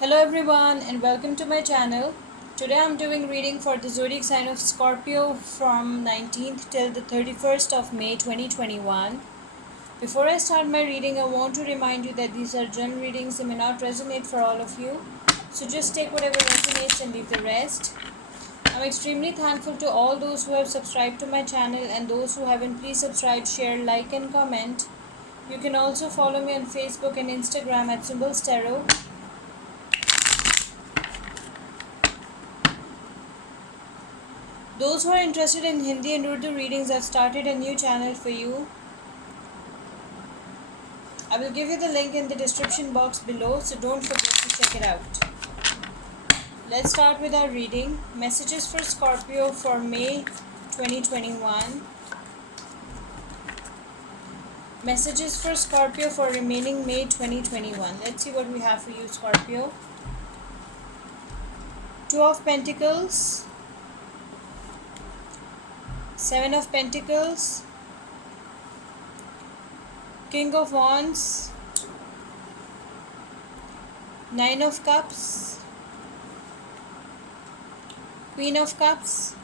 Hello everyone and welcome to my channel. Today I'm doing reading for the zodiac sign of Scorpio from 19th till the 31st of May 2021. Before I start my reading, I want to remind you that these are general readings that may not resonate for all of you. So just take whatever resonates and leave the rest. I'm extremely thankful to all those who have subscribed to my channel, and those who haven't, please subscribe, share, like and comment. You can also follow me on Facebook and Instagram at Symbols Tarot. Those who are interested in Hindi and Urdu readings, I've started a new channel for you. I will give you the link in the description box below, so don't forget to check it out. Let's start with our reading. Messages for Scorpio for May 2021. Messages for Scorpio for remaining May 2021. Let's see what we have for you, Scorpio. Two of Pentacles, Seven of Pentacles, King of Wands, Nine of Cups, Queen of Cups,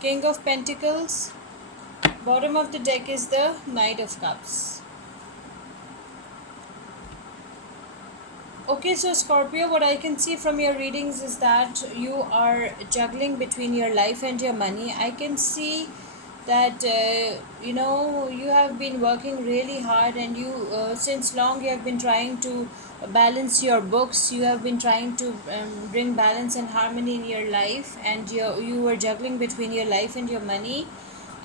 King of Pentacles. Bottom of the deck is the Knight of Cups. Okay, so Scorpio, what I can see from your readings is that you are juggling between your life and your money. I can see that you have been working really hard, and you since long you have been trying to balance your books. You have been trying to bring balance and harmony in your life, and you were juggling between your life and your money.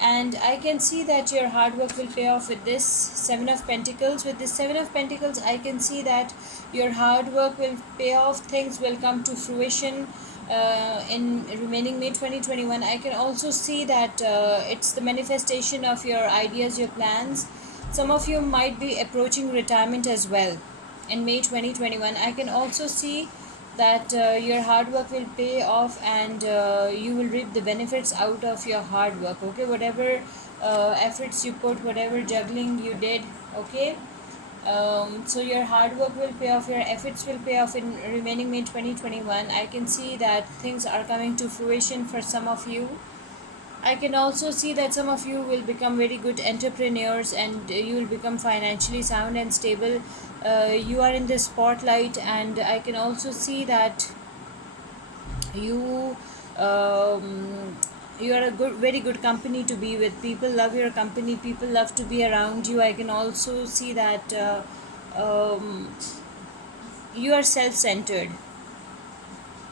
And I can see that your hard work will pay off with this Seven of Pentacles. With this Seven of Pentacles, I can see that your hard work will pay off. Things will come to fruition in remaining May 2021. I can also see that it's the manifestation of your ideas, your plans. Some of you might be approaching retirement as well in May 2021. I can also see that your hard work will pay off, and you will reap the benefits out of your hard work. Okay, whatever efforts you put, whatever juggling you did, okay, so your hard work will pay off, your efforts will pay off in remaining May 2021. I can see that things are coming to fruition for some of you. I can also see that some of you will become very good entrepreneurs, and you will become financially sound and stable. You are in the spotlight, and I can also see that you you are a very good company to be with. People love your company, people love to be around you. I can also see that you are self-centered.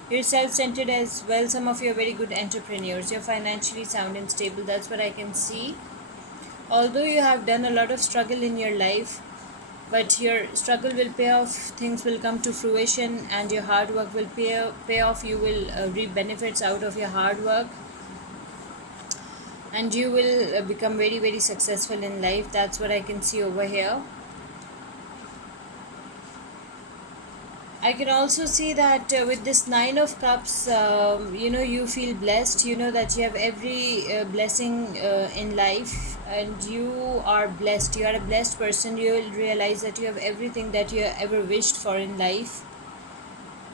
You're self-centered as well. Some of you are very good entrepreneurs. You're financially sound and stable. That's what I can see. Although you have done a lot of struggle in your life, but your struggle will pay off. Things will come to fruition, and your hard work will pay off. You will reap benefits out of your hard work, and you will become very, very successful in life. That's what I can see over here. I can also see that with this Nine of Cups, you feel blessed. You know that you have every blessing in life, and you are blessed. You are a blessed person. You will realize that you have everything that you ever wished for in life.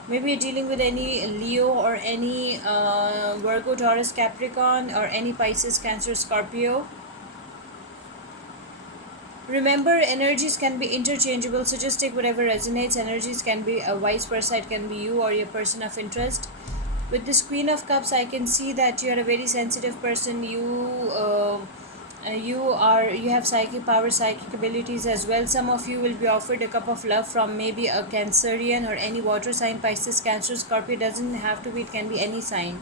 Maybe you're dealing with any Leo or any Virgo, Taurus, Capricorn, or any Pisces, Cancer, Scorpio. Remember, energies can be interchangeable, so just take whatever resonates. Energies can be a vice versa, it can be you or your person of interest. With this Queen of Cups, I can see that you are a very sensitive person. You have psychic power, psychic abilities as well. Some of you will be offered a cup of love from maybe a Cancerian or any water sign. Pisces, Cancer, Scorpio, doesn't have to be, it can be any sign.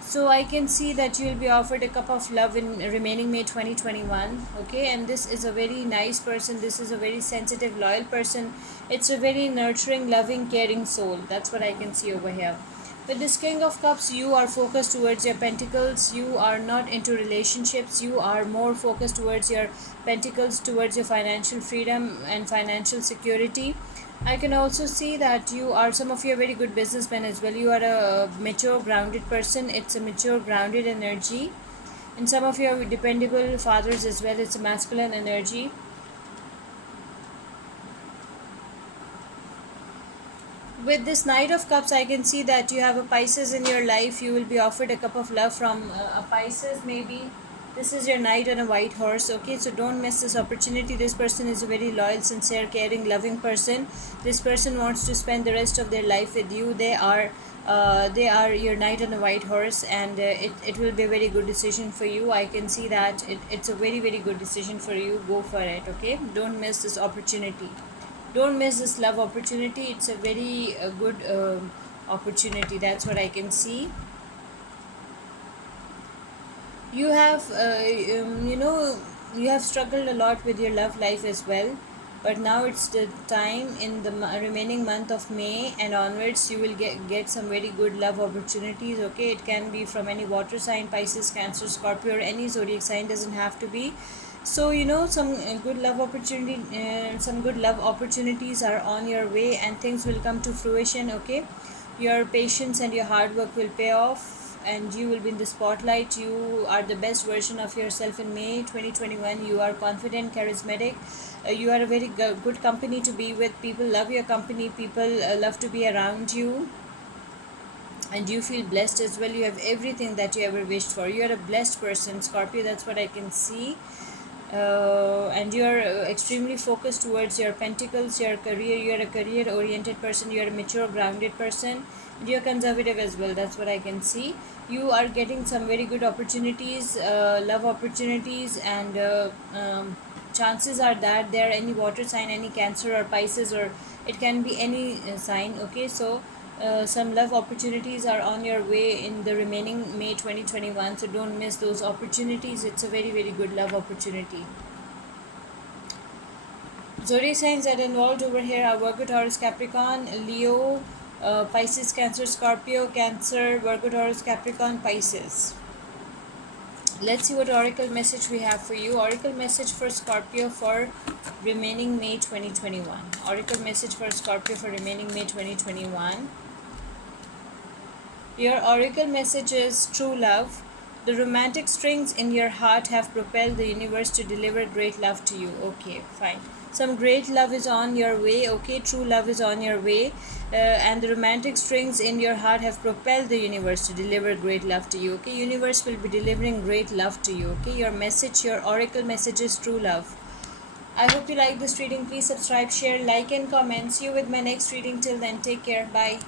So I can see that you will be offered a cup of love in remaining May 2021. Okay, and this is a very nice person. This is a very sensitive, loyal person. It's a very nurturing, loving, caring soul. That's what I can see over here. With this King of Cups, you are focused towards your pentacles. You are not into relationships. You are more focused towards your pentacles, towards your financial freedom and financial security. I can also see that some of you are very good businessmen as well. You are a mature, grounded person. It's a mature, grounded energy. And some of you are dependable fathers as well. It's a masculine energy. with this Knight of Cups, I can see that you have a Pisces in your life. You will be offered a cup of love from a Pisces, maybe. This is your knight on a white horse. Okay, so don't miss this opportunity. This person is a very loyal, sincere, caring, loving person. This person wants to spend the rest of their life with you. They are your knight on a white horse, and it will be a very good decision for you. I can see that it's a very, very good decision for you. Go for it. Okay, don't miss this opportunity. Don't miss this love opportunity. It's a very good opportunity. That's what I can see. You have you have struggled a lot with your love life as well, but now it's the time in the remaining month of May and onwards. You will get some very good love opportunities. Okay, it can be from any water sign, Pisces, Cancer, Scorpio, or any zodiac sign. Doesn't have to be. So some some good love opportunities are on your way, and things will come to fruition. Okay, your patience and your hard work will pay off, and you will be in the spotlight. You are the best version of yourself in May 2021. You are confident, charismatic. You are a very good company to be with. People love your company. People love to be around you, and you feel blessed as well. You have everything that you ever wished for. You are a blessed person, Scorpio. That's what I can see. And you are extremely focused towards your pentacles, your career. You are a career oriented person. You are a mature, grounded person, and you are conservative as well. That's what I can see. You are getting some very good opportunities, love opportunities, and chances are that there are any water sign, any Cancer or Pisces, or it can be any sign. Okay, so some love opportunities are on your way in the remaining May 2021, so don't miss those opportunities. It's a very, very good love opportunity. Zodiac signs that involved over here are Virgo, Taurus, Capricorn, Leo, Pisces, Cancer, Scorpio, Cancer, Virgo, Taurus, Capricorn, Pisces. Let's see what oracle message we have for you. Oracle message for Scorpio for remaining May 2021. Oracle message for Scorpio for remaining May 2021. Your oracle message is true love. The romantic strings in your heart have propelled the universe to deliver great love to you. Okay, fine. Some great love is on your way. Okay, true love is on your way. And the romantic strings in your heart have propelled the universe to deliver great love to you. Okay, universe will be delivering great love to you. Okay, your message, your oracle message is true love. I hope you like this reading. Please subscribe, share, like, and comment. See you with my next reading. Till then, take care. Bye.